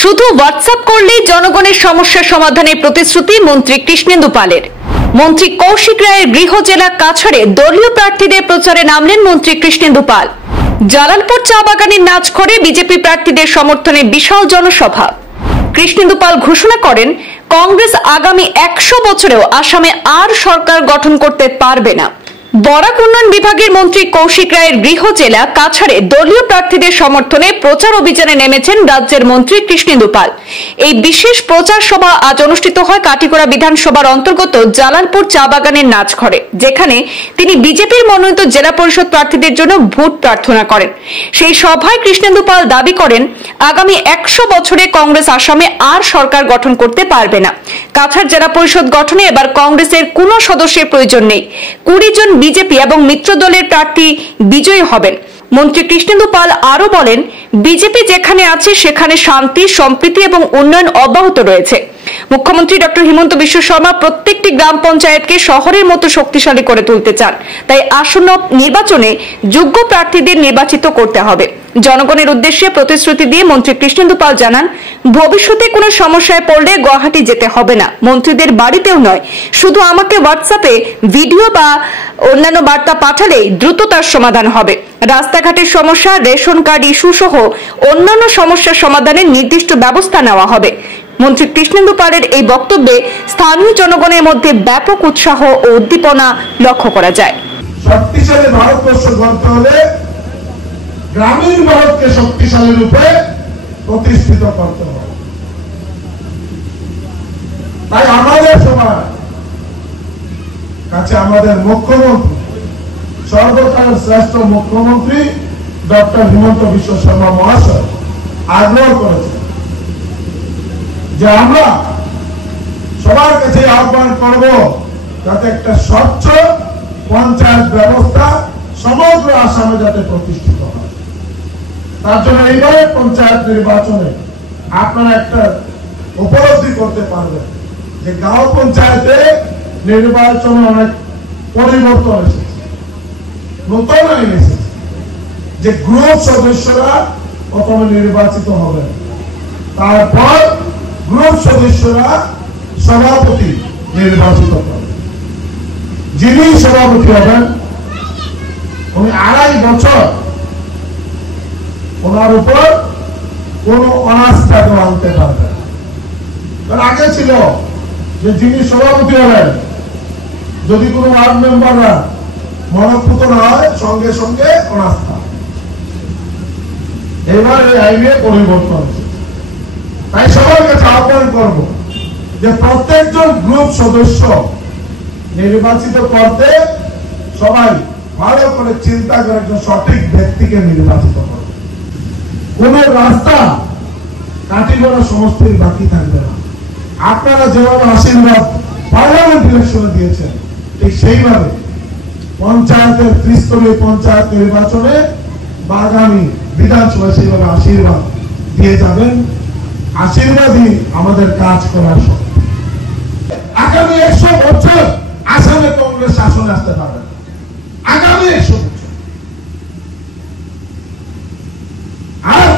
শুধু হোয়াটসঅ্যাপ করলেই জনগণের সমস্যা সমাধানের প্রতিশ্রুতি মন্ত্রী কৃষ্ণেন্দু পালের। মন্ত্রী কৌশিক রায়ের গৃহ জেলা কাছাড়ে দলীয় প্রার্থীদের প্রচারে নামলেন মন্ত্রী কৃষ্ণেন্দু পাল। জালালপুর চা বাগানের নাচখড়ে বিজেপি প্রার্থীদের সমর্থনে বিশাল জনসভা। কৃষ্ণেন্দু পাল ঘোষণা করেন, কংগ্রেস আগামী 100 বছরেও আসামে আর সরকার গঠন করতে পারবে না। বরাক উন্নয়ন বিভাগের মন্ত্রী কৌশিক রায়ের গৃহ জেলা কাছাড়ে দলীয় প্রার্থীদের সমর্থনে প্রচার অভিযানে নেমেছেন রাজ্যের মন্ত্রী কৃষ্ণেন্দু পাল। এই বিশেষ প্রচার সভা আজ অনুষ্ঠিত হয় কাটিগড়া বিধানসভার অন্তর্গত জালালপুর চা বাগানের নাচঘরে, যেখানে তিনি বিজেপির মনোনীত জেলা পরিষদ প্রার্থীদের জন্য ভোট প্রার্থনা করেন। সেই সভায় কৃষ্ণেন্দু পাল দাবি করেন, আগামী 100 বছরে কংগ্রেস আসামে আর সরকার গঠন করতে পারবে না। কাছাড় জেলা পরিষদ গঠনে এবার কংগ্রেসের কোনো সদস্যের প্রয়োজন নেই। 20 জন বিজেপি এবং মিত্র দলের প্রার্থী বিজয়ী হবেন। মন্ত্রী কৃষ্ণেন্দু পাল আরো বলেন, বিজেপি যেখানে আছে সেখানে শান্তি, সম্প্রীতি এবং উন্নয়ন অব্যাহত রয়েছে। মুখ্যমন্ত্রী ডক্টর হিমন্ত বিশ্ব শর্মা প্রত্যেকটি গ্রাম পঞ্চায়েতকে শহরের মতো শক্তিশালী করে তুলতে চান। তাই আসন্ন নির্বাচনে যোগ্য প্রার্থীদের নির্বাচিত করতে হবে। জনগণের উদ্দেশ্যে প্রতিশ্রুতি দিয়ে মন্ত্রী কৃষ্ণেন্দু পাল জানান, ভবিষ্যতে কোনো সমস্যায় পড়লে গুয়াহাটি যেতে হবে না, মন্ত্রীদের বাড়িতেও নয়। শুধু আমাকে হোয়াটসঅ্যাপে ভিডিও বা অন্যান্য বার্তা পাঠালেই দ্রুত তার সমাধান হবে। রাস্তাঘাটের সমস্যা, রেশন কার্ড ইস্যু সহ অন্যান্য সমস্যার সমাধানের নির্দিষ্ট ব্যবস্থা নেওয়া হবে। মন্ত্রী কৃষ্ণেন্দু পালের এই বক্তব্যে স্থানীয় জনগণের মধ্যে ব্যাপক উৎসাহ ও উদ্দীপনা লক্ষ্য করা যায়। শক্তিশালী ভারতবর্ষ গড়তে হলে গ্রামীণ ভারতকে শক্তিশালী রূপে প্রতিষ্ঠিত করতে হবে। তাই আমাদের সবার কাছে আমাদের মুখ্যমন্ত্রী, সর্বকালের শ্রেষ্ঠ মুখ্যমন্ত্রী ডক্টর হিমন্ত বিশ্ব শর্মা মহাশয় আগ্রহ করেছেন যে আমরা সবার কাছে আহ্বান করব যাতে একটা স্বচ্ছ পঞ্চায়েত ব্যবস্থা সমগ্র আসামে যাতে প্রতিষ্ঠিত হয়। তার জন্য এইভাবে পঞ্চায়েত নির্বাচনে আপনারা একটা উপলব্ধি করতে পারবেন যে গাঁও পঞ্চায়েতে নির্বাচনে অনেক পরিবর্তন এসেছে, নতুন আইন এসেছে যে গ্রুপ সদস্যরা প্রথমে নির্বাচিত হবেন, তারপর গ্রুপ সদস্যরা সভাপতি নির্বাচিত করবেন। যিনি সভাপতি হবেন উনি 2.5 বছর ওনার উপর কোন অনাস্থা আনতে পারবেন। তার আগে ছিল যে যিনি সভাপতি হবেন, যদি কোন ওয়ার্ড মেম্বাররা মনঃপুত না হয় সঙ্গে সঙ্গে অনাস্থা। এবার এই আইনে পরিবর্তন হচ্ছে। তাই সবার কাছে আহ্বান করব যে প্রত্যেকজন গ্রুপ সদস্য নির্বাচিত করতে সবাই ভালো করে চিন্তা করে একজন সঠিক ব্যক্তিকে নির্বাচিত করবে। কোন রাস্তা কাটিগড়া সমষ্টির বাকি থাকবে না। আপনারা যেভাবে আশীর্বাদ পার্লামেন্ট ইলেকশনে দিয়েছেন, ঠিক সেইভাবে পঞ্চায়েতের ত্রিস্তরীয় পঞ্চায়েত নির্বাচনে বা আগামী বিধানসভায় সেইভাবে আশীর্বাদ দিয়ে যাবেন। আশীর্বাদই আমাদের কাজ করার শক্তি। আগামী 100 বছর আসামে কংগ্রেস শাসনে আসতে পারবে না। আগামী 100 বছর। আর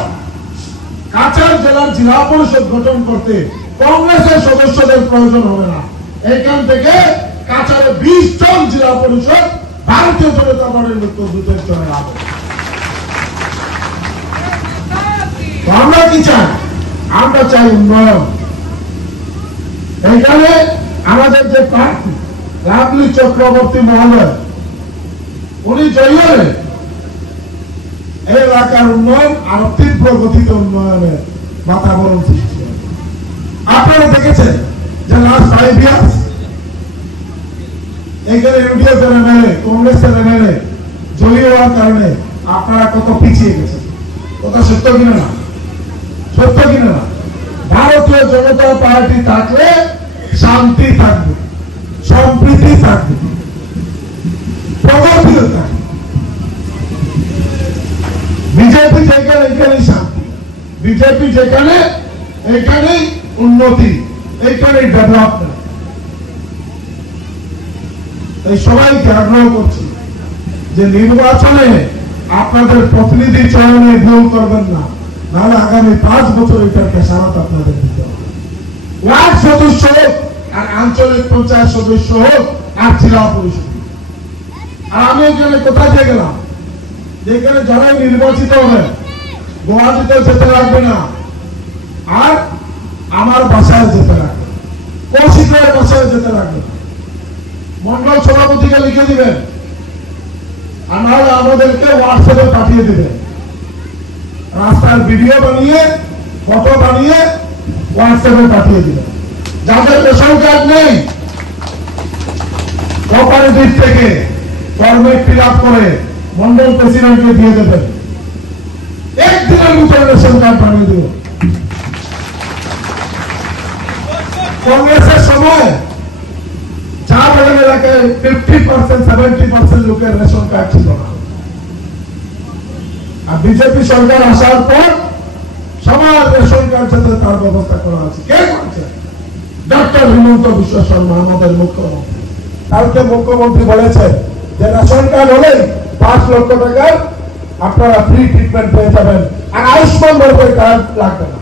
কাছাড় জেলার জেলা পরিষদ গঠন করতে কংগ্রেসের সদস্যদের প্রয়োজন হবে না। এখান থেকে কাছাড়ে 20 জন জেলা পরিষদ ভারতীয় জনতা পার্টির মিত্রজোটের জন্য হবে। আমরা কি চাই? আমরা চাই উন্নয়ন। এখানে আমাদের যে প্রার্থী লাভলি চক্রবর্তী মহোদয়, উনি জয়ী হলে এই এলাকার উন্নয়ন আরো তীব্র গতিতে উন্নয়নের বাতাবরণ সৃষ্টি হবে। আপনারা দেখেছেন যে লাস্ট 5 ইয়ার্স এখানে ইউডিএফ এর এমএলএ, কংগ্রেসের এমএলএ জয়ী হওয়ার কারণে আপনারা কত পিছিয়ে গেছেন। কথা সত্য কিনা না? সত্য কিনা না? ভারতীয় জনতা পার্টি থাকলে শান্তি থাকবে, সম্প্রীতি থাকবে, প্রগতিও থাকবে। বিজেপি যেখানে এখানেই শান্তি, বিজেপি যেখানে এখানেই উন্নতি, এইখানেই ডেভেলপমেন্ট। তাই সবাইকে আগ্রহ করছি যে নির্বাচনে আপনাদের প্রতিনিধি চয়নে ভুল করবেন না। নাহলে আগামী 5 বছর এটার খেসারত আপনাদের দিতে হবে। ওয়ার্ড সদস্য হোক আর আঞ্চলিক পঞ্চায়েত সদস্য হোক আর জেলা পরিষদ। আর আমি এখানে কোথায় দিয়ে গেলাম, যেখানে যারাই নির্বাচিত হবে গুয়াহাটিতে যেতে লাগবে না, আর আমার বাসায় যেতে লাগবে, কৌশিকের বাসায় যেতে লাগবে। মন্ডল সভাপতিকে লিখে দিবেন, আর নাহলে আমাদেরকে হোয়াটসঅ্যাপে পাঠিয়ে দিবেন। রাস্তার ভিডিও বানিয়ে, ফটো বানিয়ে হোয়াটসঅ্যাপে পাঠিয়ে দিবেন। যাদের রেশন কার্ড নেই, কোঅপারেটিভ থেকে ফর্মে ফিল আপ করে মন্ডল প্রেসিডেন্টকে দিয়ে দেবেন। একদিনের ভিতরে রেশন কার্ড বানিয়ে দেব। কংগ্রেসের সময় চা বাগান এলাকায় 50% 70% লোকের রেশন কার্ড ছিল না, আর বিজেপি সরকার আসার পর সবার রেশন কার্ড সাথে তার ব্যবস্থা করা আছে। কে করছে? ডক্টর হিমন্ত বিশ্ব শর্মা, আমাদের মুখ্যমন্ত্রী। কালকে মুখ্যমন্ত্রী বলেছেন যে রেশন কার্ড হলে 5 লক্ষ টাকার আপনারা ফ্রি ট্রিটমেন্ট পেয়ে যাবেন, আর আয়ুষ্মান ভারতের কার্ড লাগবে না।